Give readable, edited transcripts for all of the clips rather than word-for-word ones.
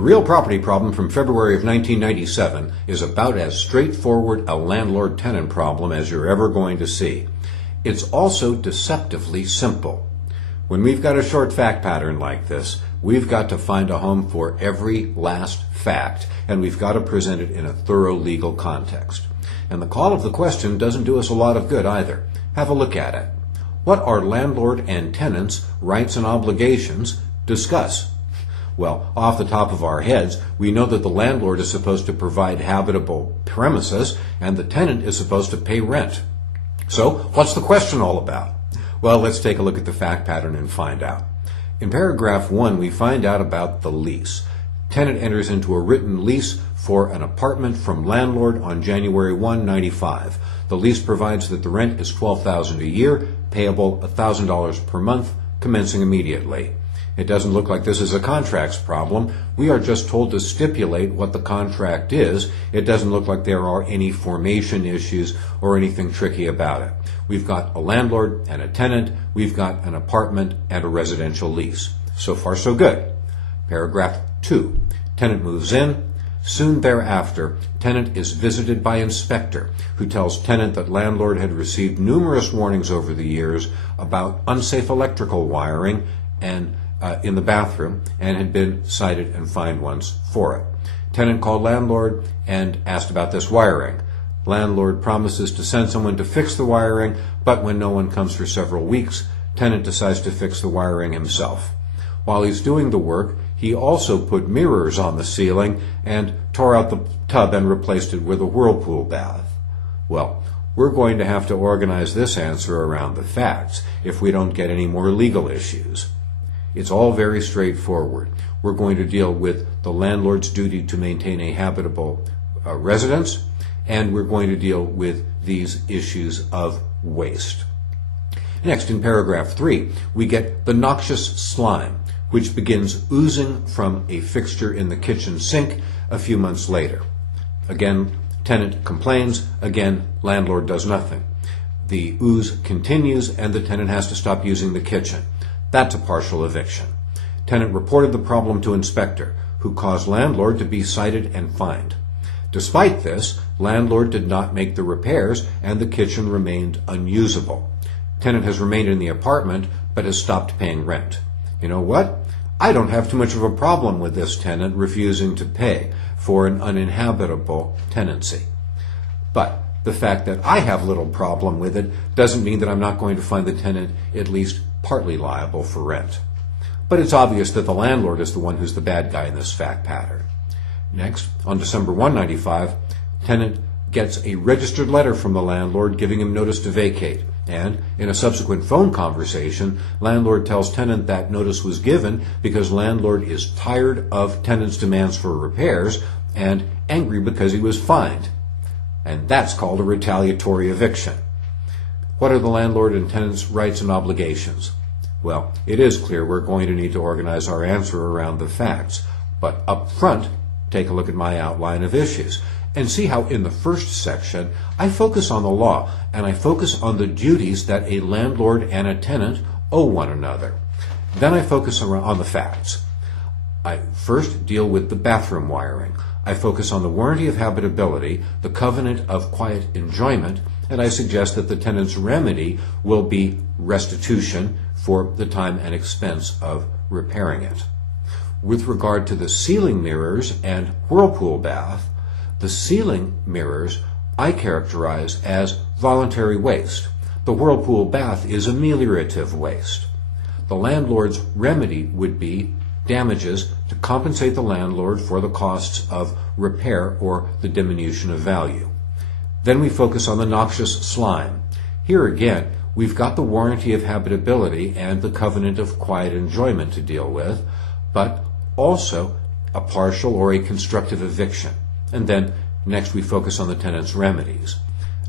The Real Property Problem from February of 1997 is about as straightforward a landlord-tenant problem as you're ever going to see. It's also deceptively simple. When we've got a short fact pattern like this, we've got to find a home for every last fact, and we've got to present it in a thorough legal context. And the call of the question doesn't do us a lot of good either. Have a look at it. What are landlord and tenants' rights and obligations? Discuss. Well, off the top of our heads, we know that the landlord is supposed to provide habitable premises and the tenant is supposed to pay rent. So, what's the question all about? Well, let's take a look at the fact pattern and find out. In paragraph 1, we find out about the lease. Tenant enters into a written lease for an apartment from landlord on January 1, 1995. The lease provides that the rent is $12,000 a year, payable $1,000 per month, commencing immediately. It doesn't look like this is a contracts problem. We are just told to stipulate what the contract is. It doesn't look like there are any formation issues or anything tricky about it. We've got a landlord and a tenant. We've got an apartment and a residential lease. So far, so good. Paragraph 2. Tenant moves in. Soon thereafter, tenant is visited by inspector, who tells tenant that landlord had received numerous warnings over the years about unsafe electrical wiring and in the bathroom, and had been cited and fined once for it. Tenant called landlord and asked about this wiring. Landlord promises to send someone to fix the wiring, but when no one comes for several weeks, tenant decides to fix the wiring himself. While he's doing the work, he also put mirrors on the ceiling and tore out the tub and replaced it with a whirlpool bath. Well, we're going to have to organize this answer around the facts if we don't get any more legal issues. It's all very straightforward. We're going to deal with the landlord's duty to maintain a habitable residence, and we're going to deal with these issues of waste. Next, in paragraph 3, we get the noxious slime, which begins oozing from a fixture in the kitchen sink a few months later. Again, tenant complains. Again, landlord does nothing. The ooze continues, and the tenant has to stop using the kitchen. That's a partial eviction. Tenant reported the problem to inspector, who caused landlord to be cited and fined. Despite this, landlord did not make the repairs and the kitchen remained unusable. Tenant has remained in the apartment but has stopped paying rent. You know what? I don't have too much of a problem with this tenant refusing to pay for an uninhabitable tenancy. But the fact that I have little problem with it doesn't mean that I'm not going to find the tenant at least partly liable for rent. But it's obvious that the landlord is the one who's the bad guy in this fact pattern. Next, on December 1, 1995, tenant gets a registered letter from the landlord giving him notice to vacate. And in a subsequent phone conversation, landlord tells tenant that notice was given because landlord is tired of tenant's demands for repairs and angry because he was fined. And that's called a retaliatory eviction. What are the landlord and tenant's rights and obligations? Well, it is clear we're going to need to organize our answer around the facts. But up front, take a look at my outline of issues and see how in the first section I focus on the law and I focus on the duties that a landlord and a tenant owe one another. Then I focus on the facts. I first deal with the bathroom wiring. I focus on the warranty of habitability, the covenant of quiet enjoyment, and I suggest that the tenant's remedy will be restitution for the time and expense of repairing it. With regard to the ceiling mirrors and whirlpool bath, the ceiling mirrors I characterize as voluntary waste. The whirlpool bath is ameliorative waste. The landlord's remedy would be damages to compensate the landlord for the costs of repair or the diminution of value. Then we focus on the noxious slime. Here again, we've got the warranty of habitability and the covenant of quiet enjoyment to deal with, but also a partial or a constructive eviction. And then next we focus on the tenant's remedies.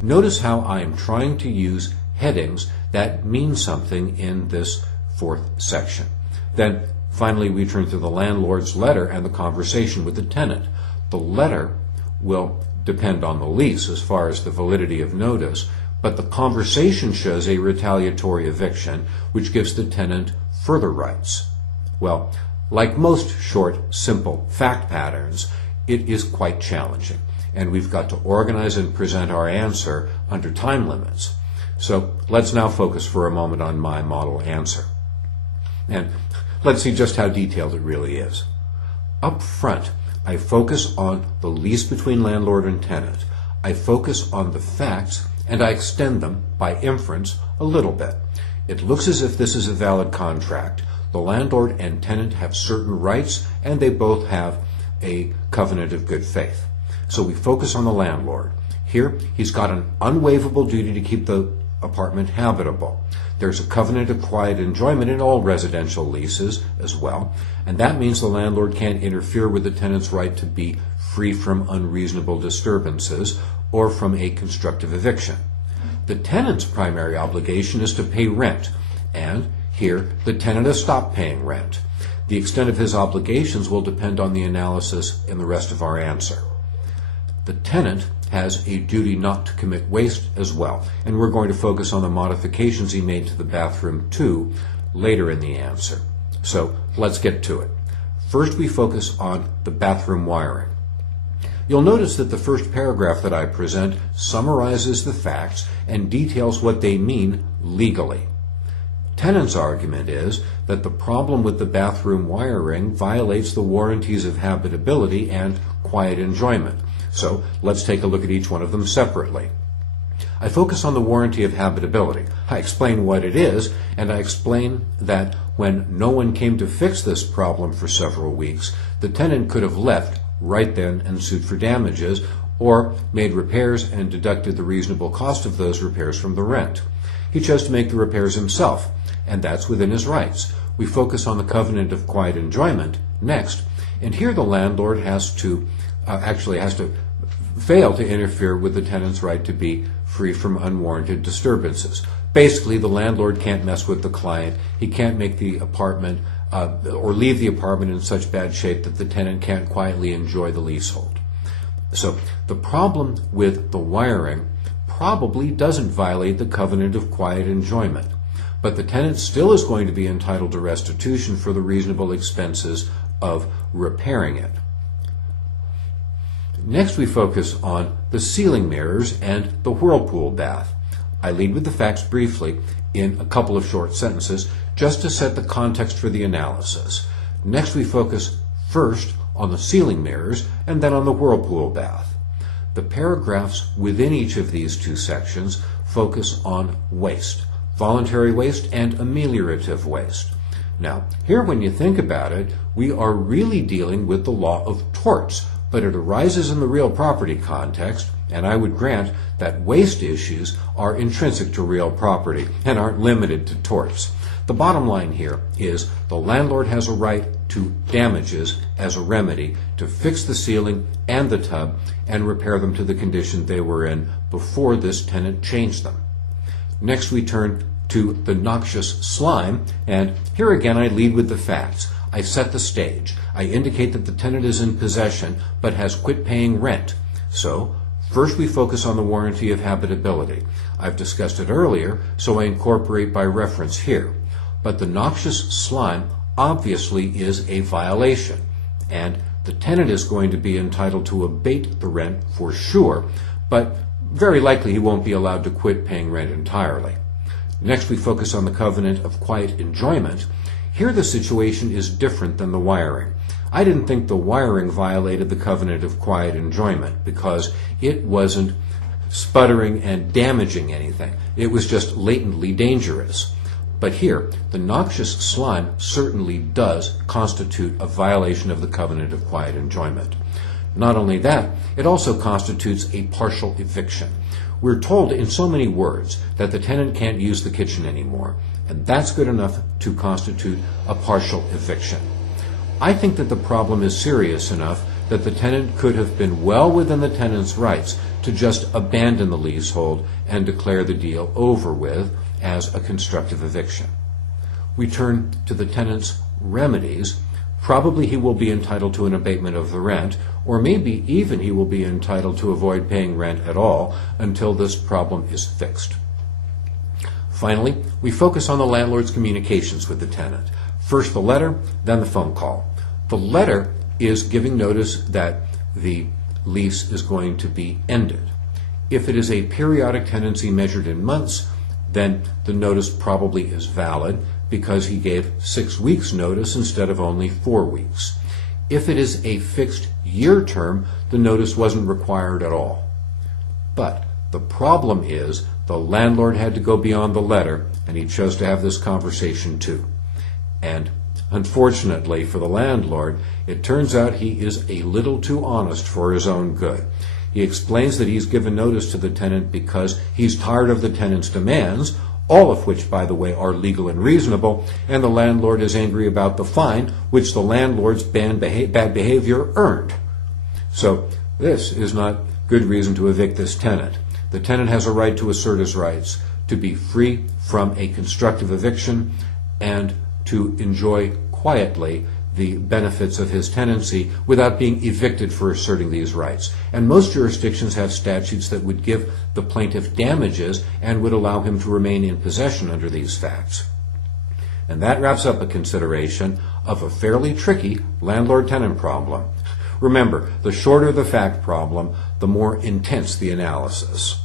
Notice how I am trying to use headings that mean something in this fourth section. Then finally we turn to the landlord's letter and the conversation with the tenant. The letter will depend on the lease as far as the validity of notice, but the conversation shows a retaliatory eviction, which gives the tenant further rights. Well, Like most short, simple fact patterns, it is quite challenging, and we've got to organize and present our answer under time limits. So let's now focus for a moment on my model answer. And let's see just how detailed it really is. Up front, I focus on the lease between landlord and tenant. I focus on the facts, and I extend them by inference a little bit. It looks as if this is a valid contract. The landlord and tenant have certain rights, and they both have a covenant of good faith. So we focus on the landlord. Here, he's got an unwaivable duty to keep the apartment habitable. There's a covenant of quiet enjoyment in all residential leases as well, and that means the landlord can't interfere with the tenant's right to be free from unreasonable disturbances or from a constructive eviction. The tenant's primary obligation is to pay rent, and here the tenant has stopped paying rent. The extent of his obligations will depend on the analysis in the rest of our answer. The tenant has a duty not to commit waste as well, and we're going to focus on the modifications he made to the bathroom too later in the answer. So let's get to it. First, we focus on the bathroom wiring. You'll notice that the first paragraph that I present summarizes the facts and details what they mean legally. Tenant's argument is that the problem with the bathroom wiring violates the warranties of habitability and quiet enjoyment. So let's take a look at each one of them separately. I focus on the warranty of habitability. I explain what it is, and I explain that when no one came to fix this problem for several weeks, the tenant could have left right then and sued for damages, or made repairs and deducted the reasonable cost of those repairs from the rent. He chose to make the repairs himself, and that's within his rights. We focus on the covenant of quiet enjoyment next, and here the landlord has to fail to interfere with the tenant's right to be free from unwarranted disturbances. Basically, the landlord can't mess with the client. He can't make the apartment or leave the apartment in such bad shape that the tenant can't quietly enjoy the leasehold. So the problem with the wiring probably doesn't violate the covenant of quiet enjoyment, but the tenant still is going to be entitled to restitution for the reasonable expenses of repairing it. Next, we focus on the ceiling mirrors and the whirlpool bath. I lead with the facts briefly in a couple of short sentences just to set the context for the analysis. Next, we focus first on the ceiling mirrors and then on the whirlpool bath. The paragraphs within each of these two sections focus on waste, voluntary waste and ameliorative waste. Now, here when you think about it, we are really dealing with the law of torts, but it arises in the real property context, and I would grant that waste issues are intrinsic to real property and aren't limited to torts. The bottom line here is the landlord has a right to damages as a remedy to fix the ceiling and the tub and repair them to the condition they were in before this tenant changed them. Next, we turn to the noxious slime, and here again I lead with the facts. I set the stage. I indicate that the tenant is in possession but has quit paying rent. So, first we focus on the warranty of habitability. I've discussed it earlier, so I incorporate by reference here. But the noxious slime obviously is a violation, and the tenant is going to be entitled to abate the rent for sure, but very likely he won't be allowed to quit paying rent entirely. Next, we focus on the covenant of quiet enjoyment. Here the situation is different than the wiring. I didn't think the wiring violated the covenant of quiet enjoyment because it wasn't sputtering and damaging anything. It was just latently dangerous. But here, the noxious slime certainly does constitute a violation of the covenant of quiet enjoyment. Not only that, it also constitutes a partial eviction. We're told in so many words that the tenant can't use the kitchen anymore, and that's good enough to constitute a partial eviction. I think that the problem is serious enough that the tenant could have been well within the tenant's rights to just abandon the leasehold and declare the deal over with as a constructive eviction. We turn to the tenant's remedies. Probably he will be entitled to an abatement of the rent, or maybe even he will be entitled to avoid paying rent at all until this problem is fixed. Finally, we focus on the landlord's communications with the tenant. First the letter, then the phone call. The letter is giving notice that the lease is going to be ended. If it is a periodic tenancy measured in months, then the notice probably is valid because he gave 6 weeks notice instead of only 4 weeks. If it is a fixed year term, the notice wasn't required at all. But the problem is the landlord had to go beyond the letter, and he chose to have this conversation too. And unfortunately for the landlord, it turns out he is a little too honest for his own good. He explains that he's given notice to the tenant because he's tired of the tenant's demands, all of which, by the way, are legal and reasonable, and the landlord is angry about the fine which the landlord's bad behavior earned. So this is not good reason to evict this tenant. The tenant has a right to assert his rights, to be free from a constructive eviction, and to enjoy quietly the benefits of his tenancy without being evicted for asserting these rights. And most jurisdictions have statutes that would give the plaintiff damages and would allow him to remain in possession under these facts. And that wraps up a consideration of a fairly tricky landlord-tenant problem. Remember, the shorter the fact problem, the more intense the analysis.